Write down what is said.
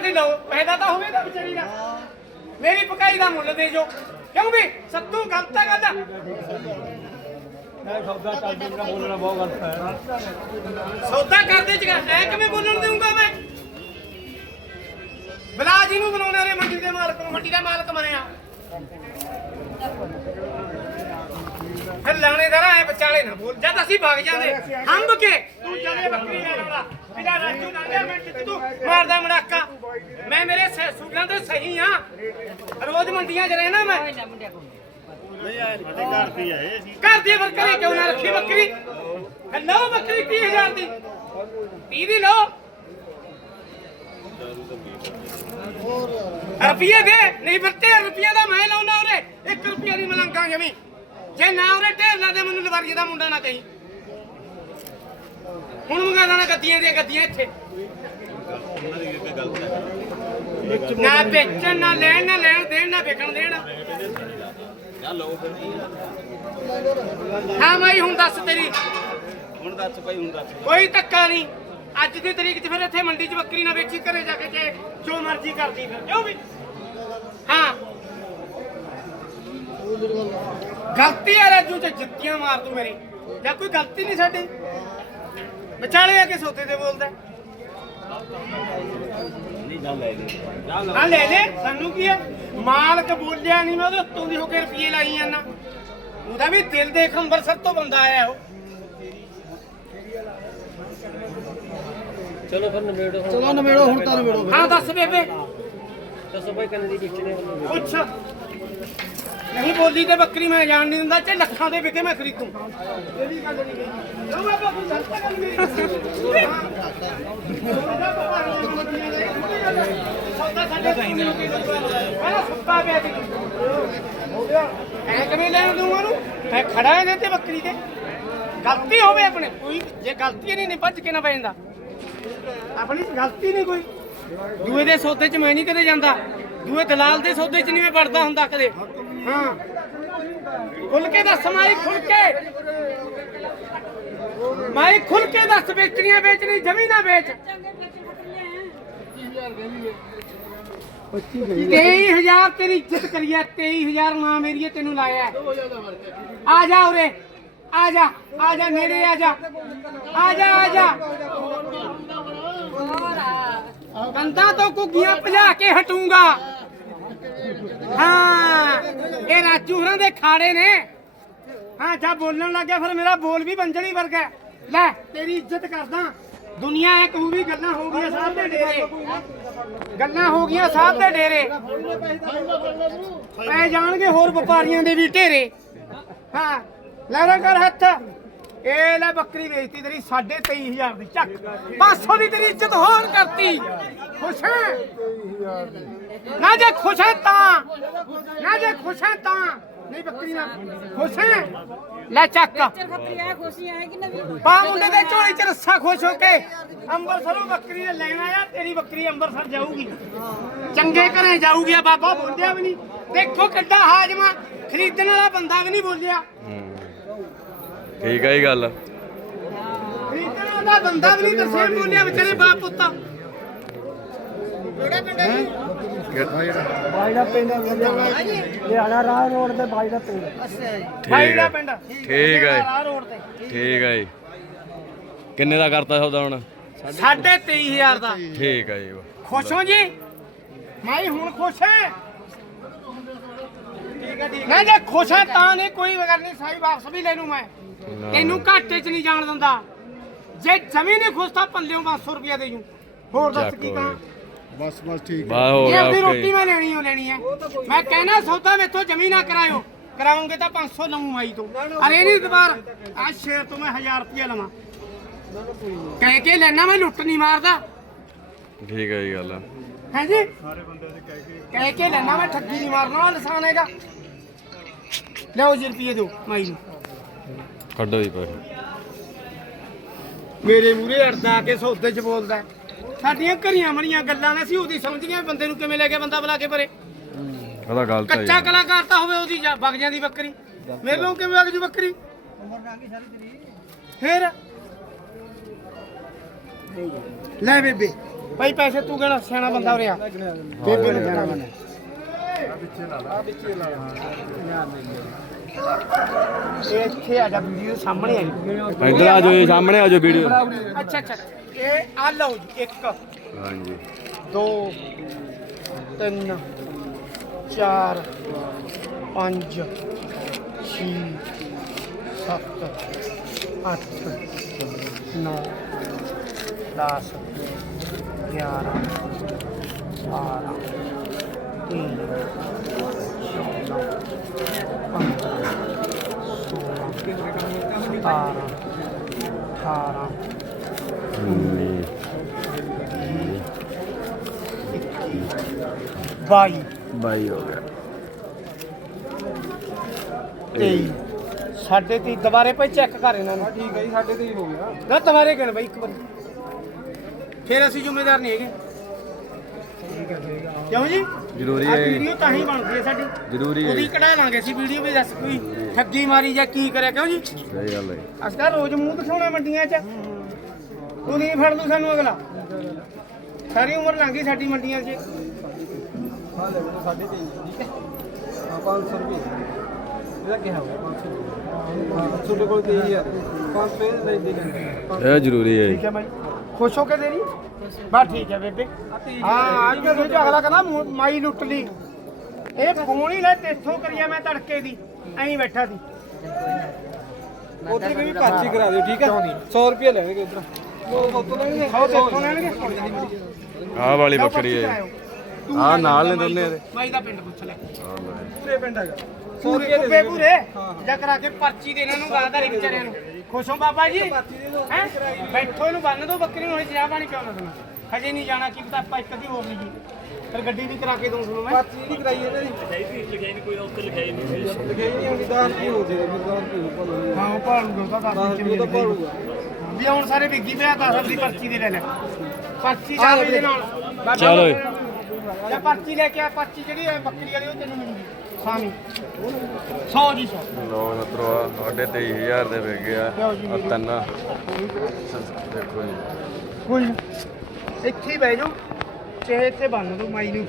ਦੀ ਲਓ ਪੈਦਾ ਤਾਂ ਹੋਵੇ ਤਾਂ ਵਿਚਾਰੀ ਦਾ। ਮੇਰੀ ਪਕਾਈ ਦਾ ਮੁੱਲ ਦੇ ਜੋ। ਕਿਉਂ ਵੀ? ਸੱਤੂ ਗਲਤ ਹੈ ਗੱਲ। ਸੌਦਾ ਚੱਲ ਜਿੰਨਾ ਬੋਲਣਾ ਬਹੁਤ ਗਲਤ ਹੈ। ਸੌਦਾ ਕਰਦੇ ਚ ਐ ਕਿਵੇਂ ਬੋਲਣ ਦੇਊਂਗਾ ਮੈਂ? ਬਲਾ ਜੀ ਨੂੰ ਬਣਾਉਣੇ ਵਾਲੇ ਮੰਡੀ ਦੇ ਮਾਲਕ ਨੂੰ। ਮੰਡੀ ਦਾ ਮਾਲਕ ਬਣਿਆ। ਫਿਰ ਲਾਣੇਦਾਰ ਐ ਵਿਚਾਲੇ ਨਾ ਬੋਲ। ਜਦ ਅਸੀਂ ਭੱਗ ਜਾਂਦੇ ਹੰਬ ਕੇ। ਤੂੰ ਚਲੇ ਬੱਕਰੀ ਲੈ ਲਾਉਂਦਾ ਇਹਦਾ ਰਾਜੂ ਨਾ ਗਿਆ ਮਿੰਟ ਤੂੰ। ਮਾਰਦਾ ਮੜਾਕਾ। ਮੈਂ ਮੇਰੇ ਸੂਲਾਂ ਤੇ ਸਹੀ ਆ। ਰੋਜ਼ ਮੰਡੀਆਂ 'ਚ ਰਹਿਣਾ ਮੈਂ। ਘਰ ਦੀ ਬੱਕਰੀ ਕਿਉਂ ਨਾ ਰੱਖੀ ਬੱਕਰੀ? ਲਓ ਬੱਕਰੀ 30000 ਦੀ। 30 ਦੀ ਲਓ। ਰੁਪਈਏ ਦੇ ਨਹੀਂ ਢੇਰ ਰੁਪਈਏ ਦਾ ਮੈਂ ਲਾਉਣਾ ਉਰੇ। 1 ਰੁਪਈਆ ਨਹੀਂ ਮਲੰਗਾ ਜਮੀ। ਜੇ ਨਾ ਉਰੇ ਢੇਰ ਲਾ ਦੇ ਮੈਨੂੰ ਲਵਾਰੀਏ ਦਾ ਮੁੰਡਾ ਨਾ ਕਹੀ। ਹੁਣ ਮੰਗਾ ਲੈਣਾ ਗੱਦੀਆਂ ਦੀਆਂ ਗੱਦੀਆਂ ਇੱਥੇ। ਨਾ ਵੇਚਣ ਨਾ ਲੈਣ ਨਾ ਲੈਣ ਦੇਣ ਨਾ ਵੇਚਣ ਦੇਣ। ਹਾਂ ਮਾਈ ਹੁਣ ਦੱਸ ਤੇਰੀ। ਹੁਣ ਦੱਸ ਭਾਈ ਹੁਣ ਦੱਸ। ਕੋਈ ਧੱਕਾ ਨਹੀਂ। ਅੱਜ ਦੀ ਤਰੀਕ 'ਚ ਫਿਰ ਇੱਥੇ ਮੰਡੀ 'ਚ ਬੱਕਰੀ ਨਾ ਵੇਚੀ ਘਰੇ ਜਾ ਕੇ ਜੇ ਜੋ ਮਰਜ਼ੀ ਕਰਦੀ ਫਿਰ। ਕਿਉਂ ਵੀ। ਹਾਂ। ਗਲਤੀ ਆ ਰਾਜੂ ਤੇ ਜੁੱਤੀਆਂ ਮਾਰ ਤੂੰ ਮੇਰੀ। ਜਾਂ ਕੋਈ ਗਲਤੀ ਨਹੀਂ ਸਾਡੀ? ਵਿਚਾਲੇ ਆ ਕੇ ਸੋਤੇ ਤੇ ਬੋਲਦਾ। ਲੈ ਲੈ ਹਾਂ ਲੈ ਲੈ ਸਾਨੂੰ ਕੀ ਹੈ? ਮਾਲਕ ਬੋਲਿਆ ਨਹੀਂ ਮੈਂ ਉਹਦੇ ਉੱਤੋਂ ਦੀ ਹੋ ਕੇ ਰੁਪਏ ਲਾਈ ਜਾਂਦਾ। ਉਹਦਾ ਵੀ ਦਿਲ ਦੇਖ ਅੰਬਰਸਰ ਤੋਂ ਬੰਦਾ ਆਇਆ ਉਹ। ਚਲੋ ਫਿਰ ਨਵੇੜੋ ਚਲੋ ਨਵੇੜੋ ਹੁਣ ਤਾਂ ਨਵੇੜੋ ਹਾਂ ਦੱਸ ਬੇਬੇ। ਦੱਸੋ ਭਾਈ ਕਿੰਨੇ ਦੀ ਵੇਚਣੇ ਪੁੱਛ। ਨਹੀਂ ਬੋਲੀ ਤੇ ਬੱਕਰੀ ਮੈਂ ਜਾਣ ਨਹੀਂ ਦਿੰਦਾ ਤੇ ਲੱਖਾਂ ਦੇ ਵਿਕੇ ਮੈਂ ਖਰੀਦੂ। ਇਹ ਵੀ ਗੱਲ ਨਹੀਂ ਗਈ ਲਓ ਬਾਬਾ ਕੋਈ ਗਲਤ ਗੱਲ ਨਹੀਂ ਸੌਦਾ ਸਾਡੇ ਚਾਹੀਦੇ ਪਹਿਲਾਂ ਸੁੱਤਾ ਪਿਆ ਸੀ ਐ ਕਿਵੇਂ ਲੈਣ ਦੂੰ ਉਹਨੂੰ? ਮੈਂ ਖੜਾ ਇਹਦੇ ਤੇ ਬੱਕਰੀ ਤੇ। ਗਲਤੀ ਹੋਵੇ ਆਪਣੇ। ਕੋਈ ਜੇ ਗਲਤੀ ਨਹੀਂ ਨਹੀਂ ਭੱਜ ਕੇ ਨਾ ਪੈ ਜਾਂਦਾ ਆਪਣੀ ਗਲਤੀ ਨਹੀਂ ਕੋਈ। ਦੂਏ ਦੇ ਸੌਦੇ 'ਚ ਮੈਂ ਨਹੀਂ ਕਦੇ ਜਾਂਦਾ। ਦੂਏ ਦਲਾਲ ਦੇ ਸੌਦੇ 'ਚ ਨਹੀਂ ਮੈਂ ਵੜਦਾ ਹੁੰਦਾ ਕਦੇ। ਹਾਂ। ਖੁੱਲ ਕੇ ਦੱਸ ਮਾਈ ਖੁੱਲ ਕੇ ਮਾਈ ਖੁੱਲ ਕੇ ਦੱਸ, ਵੇਚਣੀਆਂ ਵੇਚਣੀ, ਜਮੀ ਨਾ ਵੇਚ। 23000 ਤੇਰੀ ਇੱਜ਼ਤ ਕਰੀਏ 23000 ਨਾ ਮੇਰੀਏ, ਤੈਨੂੰ ਲਾਇਆ। ਆ ਜਾ ਉਰੇ, ਆ ਜਾ ਆ ਜਾ ਨੇੜੇ, ਆ ਜਾ। ਆ ਜਾ ਆ ਜਾ। ਕੰਧਾਂ ਤੋਂ ਕੁੱਗੀਆਂ ਭਜਾ ਕੇ ਹਟੂੰਗਾ। ਹਾਂ। ਇਹ ਰਾਜੂ ਹਰਾਂ ਦੇ ਖਾੜੇ ਨੇ। ਹਾਂ, ਜਾ ਬੋਲਣ ਲੱਗਿਆ ਫਿਰ ਮੇਰਾ ਬੋਲ ਵੀ ਬੰਜਣੀ ਵਰਗਾ ਲੈ, ਤੇਰੀ ਇੱਜ਼ਤ ਕਰਦਾ। ਦੁਨੀਆ ਐ ਕਹੂ ਵੀ ਗੱਲਾਂ ਹੋ ਗਈਆਂ ਸਾਹਿਬ ਦੇ ਡੇਰੇ। ਗੱਲਾਂ ਹੋ ਗਈਆਂ ਸਾਹਿਬ ਦੇ ਡੇਰੇ। ਪੈ ਜਾਣਗੇ ਹੋਰ ਵਪਾਰੀਆਂ ਦੇ ਵੀ ਢੇਰੇ। ਹਾਂ, ਲੈ ਰਾ ਕਰ ਹੱਥ। ਇਹ ਲੈ ਬੱਕਰੀ ਵੇਚਤੀ ਤੇਰੀ 23500 ਦੀ, ਚੱਕ। 500 ਦੀ ਤੇਰੀ ਇੱਜ਼ਤ ਹੋਰ ਕਰਤੀ। ਖੁਸ਼ ਹੈ? ਨਾ ਜੇ ਖੁਸ਼ ਹੈ ਤਾਂ, ਨਾ ਜੇ ਖੁਸ਼ ਹੈ ਤਾਂ। ਨਹੀਂ ਬੱਕਰੀ ਨਾ, ਖੁਸ਼ ਹੈ? ਲੈ ਚੱਕ। ਪਾ ਮੁੰਡੇ ਦੇ ਝੋਲੀ ਚ ਰੱਸਾ ਖੁਸ਼ ਹੋ ਕੇ ਅੰਬਰਸਰੋਂ ਬੱਕਰੀ ਦੇ ਲੈਣ ਆ ਤੇਰੀ ਬੱਕਰੀ ਅੰਬਰਸਰ ਜਾਊਗੀ। ਚੰਗੇ ਘਰੇ ਜਾਊਗੀ ਆ ਬਾਬਾ, ਬੋਲਿਆ ਵੀ ਨਹੀਂ। ਦੇਖੋ ਕਿੱਡਾ ਹਾਜਮਾ, ਖਰੀਦਣ ਵਾਲਾ ਬੰਦਾ ਵੀ ਨਹੀਂ ਬੋਲਿਆ। ਠੀਕ ਹੈ ਇਹ ਗੱਲ। ਖਰੀਦਣ ਵਾਲਾ ਬੰਦਾ ਵੀ ਨਹੀਂ ਦੱਸਿਆ ਬੋਲਿਆ ਵਿਚਾਰੇ ਬਾਪ ਪੁੱਤ। ਬਾਈਦਾ ਪਿੰਡ ਲਿਆਣਾ ਰਾਹ ਰੋਡ ਤੇ ਬਾਈਦਾ ਪਿੰਡ ਭਾਈ ਠੀਕ ਦਾ ਹੈ ਪਿੰਡ। ਠੀਕ ਹੈ ਰਾਹ ਰੋਡ ਤੇ। ਠੀਕ ਹੈ ਜੀ। ਕਿੰਨੇ ਦਾ ਕਰਤਾ ਸੌਦਾ ਹੁਣ? ਸਾਢੇ 23000 ਦਾ। ਠੀਕ ਹੈ ਜੀ। ਖੁਸ਼ ਹੋ ਜੀ? ਮੈਂ ਹੁਣ ਖੁਸ਼ ਹਾਂ? ਮੈਂ ਜੇ ਖੁਸ਼ ਹਾਂ ਤਾਂ ਨਹੀਂ ਕੋਈ ਗੱਲ ਨਹੀਂ। ਸਾਈ ਵਾਪਸ ਵੀ ਲੈ ਲੂ ਮੈਂ। ਤੈਨੂੰ ਘਾਟੇ 'ਚ ਨਹੀਂ ਜਾਣ ਦਿੰਦਾ। ਜੇ ਜਮੀ ਨਹੀਂ ਖੁਸ਼ ਤਾਂ ਪੱਲਿਓਂ 500 ਰੁਪਇਆ ਦੇ ਜੂ ਹੋਰ ਦੱਸ ਕੀ ਕਹਾਂ ਬਸ ਬਸ ਠੀਕ ਬਾ ਹੋ ਇਹ ਗਿਆ ਆਪਣੀ ਰੋਟੀ ਮੈਂ ਲੈਣੀ ਓ ਲੈਣੀ ਹੈ। ਮੈਂ ਕਹਿਣਾ ਸੌਦਾ ਮੇਥੋਂ ਜਮੀ ਨਾ ਕਰਾਇਓ। ਕਰਾਉਂਗੇ ਤਾਂ 500 ਲਵਾਂ ਮਾਈ ਤੋਂ। ਅਰੇ ਨਹੀਂ ਦੁਬਾਰ ਆ ਸ਼ੇਰ ਤੋਂ ਮੈਂ 1000 ਰੁਪਇਆ ਲਵਾਂ। ਕਹਿ ਕੇ ਲੈਣਾ ਮੈਂ ਲੁੱਟ ਨਹੀਂ ਮਾਰਦਾ। ਠੀਕ ਹੈ ਜੀ ਗੱਲ ਹੈ। ਜੀ? ਸਾਰੇ ਬੰਦੇ ਦੇ ਕਹਿ ਕੇ ਕਹਿ ਕੇ ਲੈਣਾ ਮੈਂ ਠੱਗੀ ਨਹੀਂ ਮਾਰਨਾ ਉਹ ਨਿਸ਼ਾਨ ਲਓ ਜੀ ਰੁਪਏ ਦਿਓ ਮਾਈ ਨੂੰ। ਕੱਢੋ ਜੀ ਪੈਸੇ ਮੇਰੇ ਮੂਰੇ ਅੜਦਾ ਆ ਕੇ ਸੌਦੇ 'ਚ ਬੋਲਦਾ। ਹੈ। ਸਾਡੀਆਂ ਘਰੀਆਂ ਮਰੀਆਂ ਗੱਲਾਂ ਨੇ ਸੀ ਉਹਦੀ ਸਮਝ ਗਿਆ ਬੰਦੇ ਨੂੰ ਕਿਵੇਂ ਲੈ ਕੇ ਬੰਦਾ ਬੁਲਾ ਕੇ ਪਰੇ ਉਹਦਾ ਗਲਤ ਹੈ ਕੱਚਾ ਕਲਾਕਾਰ ਤਾਂ ਹੋਵੇ ਉਹਦੀ ਜਾ- ਵਗ ਜਾਂਦੀ ਬੱਕਰੀ। ਮੇਰੇ ਨੂੰ ਕਿਵੇਂ ਵਗ ਜੂ ਬੱਕਰੀ? ਫੇਰ? ਲੈ ਬੇਬੇ ਭਾਈ ਪੈਸੇ ਤੂੰ ਕਹਿਣਾ ਸਿਆਣਾ ਬੰਦਾ ਉਰਿਆ ਬੇਬੇ ਨੂੰ ਕਹਿਣਾ ਮੈਂ। ਇਹ ਇੱਥੇ ਆ ਜਾ ਵੀਡੀਓ ਸਾਹਮਣੇ ਆ ਜੀ। ਇੱਧਰ ਆ ਜਾਓ ਜੀ, ਸਾਹਮਣੇ ਆ ਜਾਓ ਵੀਡੀਓ। ਅੱਛਾ ਅੱਛਾ ਇਹ ਆ ਲਓ ਜੀ 1 ਹਾਂਜੀ। 2 3 4 5 6 7 8 9 10 11 12 ਤਿੰਨ ਤੇਈ ਸਾਡੇ ਤੇ ਦੁਬਾਰੇ ਭਾਈ ਚੈੱਕ ਕਰ ਠੀਕ ਹੈ ਜੀ ਸਾਡੇ ਨਾ ਦੁਬਾਰੇ ਗਿਣ ਬਾਈ ਇੱਕ ਵਾਰ। ਫਿਰ ਅਸੀਂ ਜ਼ਿੰਮੇਦਾਰ ਨਹੀਂ ਹੈਗੇ। ਕਿਉਂ ਜੀ? ਜ਼ਰੂਰੀ ਹੈ। ਵੀਡੀਓ ਤਾਂ ਹੀ ਬਣਦੀ ਹੈ ਸਾਡੀ। ਜ਼ਰੂਰੀ ਹੈ। ਉਹਦੀ ਕਢਾ ਲਾਂਗੇ ਅਸੀਂ ਵੀਡੀਓ ਵੀ ਦੱਸ ਕੋਈ ਠੱਗੀ ਮਾਰੀ ਜਾਂ ਕੀ ਕਰਿਆ ਕਿਉਂ ਜੀ? ਸਹੀ ਗੱਲ ਹੈ। ਅਸੀਂ ਤਾਂ ਰੋਜ਼ ਮੂੰਹ ਦਿਖਾਉਣਾ ਮੰਡੀਆਂ 'ਚ। ਤੂੰ ਨਹੀਂ ਫੜ ਲੂ ਸਾਨੂੰ ਅਗਲਾ। ਸਾਰੀ ਉਮਰ ਲੰਘ ਗਈ ਸਾਡੀ ਮੰਡੀਆਂ 'ਚ। ਸਾਡੇ ਤੇ ਠੀਕ ਹੈ ਹਾਂ 500 ਰੁਪਏ ਇਹਦਾ ਕੀ ਹੋਇਆ 500 ਹਾਂ ਤੁਹਾਡੇ ਕੋਲ ਤੇ ਹੀ ਆ 500 ਇਹ ਲੈ ਦੇ ਲੈਂਦੇ ਇਹ ਜ਼ਰੂਰੀ ਹੈ ਠੀਕ ਹੈ ਭਾਈ ਖੁਸ਼ ਹੋ ਕੇ ਦੇ ਰਹੀ ਬਸ ਠੀਕ ਹੈ ਬੇਬੇ। ਹਾਂ ਅੱਜ ਕੱਲ੍ਹ ਜੋ ਅਗਲਾ ਕਹਿੰਦਾ ਮੂੰ- ਮਾਈ ਲੁੱਟ ਲਈ ਇਹ ਫੋਨ ਹੀ ਲੈ ਤੇਥੋਂ ਕਰੀਆ ਮੈਂ ਤੜਕੇ ਦੀ ਐਂ ਬੈਠਾ ਸੀ। ਉਧਰ ਵੀ ਪਾਚੀ ਕਰਾ ਦਿਓ ਠੀਕ ਹੈ? 100 ਰੁਪਏ ਲੈਣਗੇ ਉਧਰ। ਉਹ ਸੌ ਤੋਂ ਲੈਣਗੇ? ਸੌ ਤੇਥੋਂ ਲੈਣਗੇ ਆਹ ਵਾਲੀ ਬੱਕਰੀ ਹੈ। ਆਹ ਨਾਲ ਨੇ ਦੋਨੇ ਇਹਦੇ। ਮਾਈ ਦਾ ਪਿੰਡ ਪੁੱਛ ਲੈ। ਪੂਰੇ ਪਿੰਡ ਹੈਗਾ। 100 ਪੂਰੇ ਰੁਪਏ ਪੂਰੇ। ਪੂਰੇ ਜਾਂ ਕਰਾ ਕੇ ਪਰਚੀ ਦੇ ਇਹਨਾਂ ਨੂੰ ਗਾਦਾਰੀ ਵਿਚਾਰਿਆਂ ਨੂੰ। ਖੁਸ਼ ਹੋ ਬਾਬਾ ਜੀ? ਹੈ? ਬੈਠੋ ਇਹਨੂੰ ਬੰਨ ਦੋ ਬੱਕਰੀ ਨੂੰ ਹਜੇ ਚਾਹ ਪਾਣੀ ਪਿਆਉਣਾ ਤੁਹਾਨੂੰ। ਹਜੇ ਨਹੀਂ ਜਾਣਾ ਕੀ ਪਤਾ ਆਪਾਂ ਇੱਕ ਦੀ ਹੋਰ ਲਈ ਜੀ ਫਿਰ ਗੱਡੀ ਵੀ ਕਰਾ ਕੇ ਦਊਂ ਤੁਹਾਨੂੰ ਮੈਂ। ਪਾਚੀ ਨਹੀਂ ਕਰਾਈ ਇਹਨਾਂ ਦੀ ਲਿਖਾਈ ਨਹੀਂ ਕੋਈ ਉੱਥੇ ਲਿਖਾਈ ਨਹੀਂ ਲਿਖਾਈ ਨਹੀਂ ਹੁੰਦੀ 10 ਰੁਪਏ ਹੋ ਜਾਏਗਾ ਫਿਰ 10 ਰੁਪਏ ਹੋ ਜਾਏਗਾ ਹਾਂ ਉਹ ਭਾਲੂ ਦੋ ਤਾਂ 10 ਦੱਸ ਰੁਪਏ ਤਾਂ ਭਾਲੂਗਾ। ਵੀ ਹੁਣ ਸਾਰੇ ਵਿਗੀ ਪਿਆ ਦਸ ਦੀ ਪਰਚੀ ਦੇ ਲੈ ਲੈ। ਪਰਚੀ ਸਾਹਿਬ ਇਹਦੇ ਨਾਲ। ਬਾਬਾ ਚਲੋ ਜੀ। ਪਰਚੀ ਲੈ ਕੇ ਆ ਪਰਚੀ ਜਿਹੜੀ ਹੈ ਬੱਕਰੀ ਵਾਲੀ ਉਹ ਤੈਨੂੰ ਮਿਲੂਗੀ। ਸਾਮੀ 100 ਜੀ 100 ਲੋ ਮਿੱਤਰੋ ਆਹ ਸਾਢੇ 23000 ਦੇ ਵਿਕ ਗਿਆ। ਆ ਤਿੰਨ। ਦੇਖੋ ਜੀ। ਕੋਈ ਨੀ। ਇੱਥੇ ਹੀ ਬਹਿ ਜਾਓ। ਚਾਹੇ ਇੱਥੇ ਬੰਨ ਦੋ ਮਾਈ ਨੂੰ